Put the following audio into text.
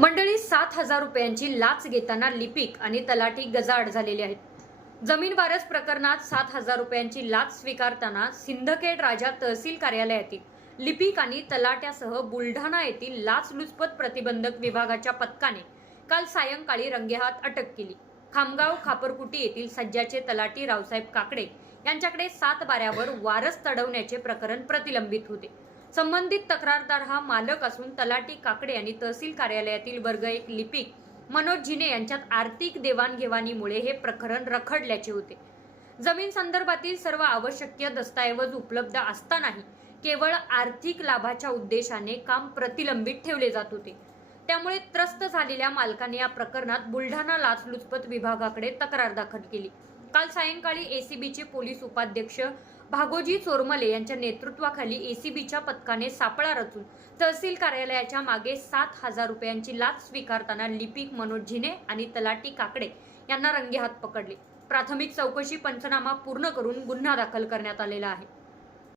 मंडळी 7,000 रुपयांची लाच घेताना लिपिक आणि तलाठी गजाआड झालेले आहेत। जमीन वारस प्रकरणात 7,000 रुपयांची लाच स्वीकारताना सिंदखेड राजा तहसील कार्यालयातील लिपिक आणि तलाट्यासह बुलढाणा येथील लाचलुचपत प्रतिबंधक विभागाच्या पथकाने काल सायंकाळी रंगेहात अटक केली। खामगाव खापरकुटी येथील सज्जाचे तलाठी रावसाहेब काकडे यांच्याकडे 7 बाऱ्यावर वारस तडवण्याचे प्रकरण प्रतिलंबित होते। संबंधित तक्रारदार हा मालक असून तलाठी काकडे आणि तहसील कार्यालयातील वर्ग 1 लिपिक मनोज झिने यांच्यात आर्थिक देवाणघेवाणीमुळे हे प्रकरण रखडल्याचे होते। जमीन संदर्भातील सर्व आवश्यक दस्तऐवज उपलब्ध असतानाही केवळ आर्थिक लाभाच्या उद्देशाने काम प्रतिलंबित ठेवले जात होते। त्यामुळे त्रस्त झालेल्या मालकाने या प्रकरणात बुलढाणा लाचलुचपत विभागाकडे तक्रार दाखल केली। काल सायंकाळी एसीबीचे पोलीस उपाध्यक्ष भागोजी चोरमले यांच्या नेतृत्वाखाली एसीबीच्या पथकाने सापळा रचून तहसील कार्यालयाच्या मागे 7,000 रुपयांची लाच स्वीकारताना लिपिक मनोज झिने आणि तलाठी काकडे यांना रंगेहात पकडले। प्राथमिक चौकशी पंचनामा पूर्ण करून गुन्हा दाखल करण्यात आलेला आहे।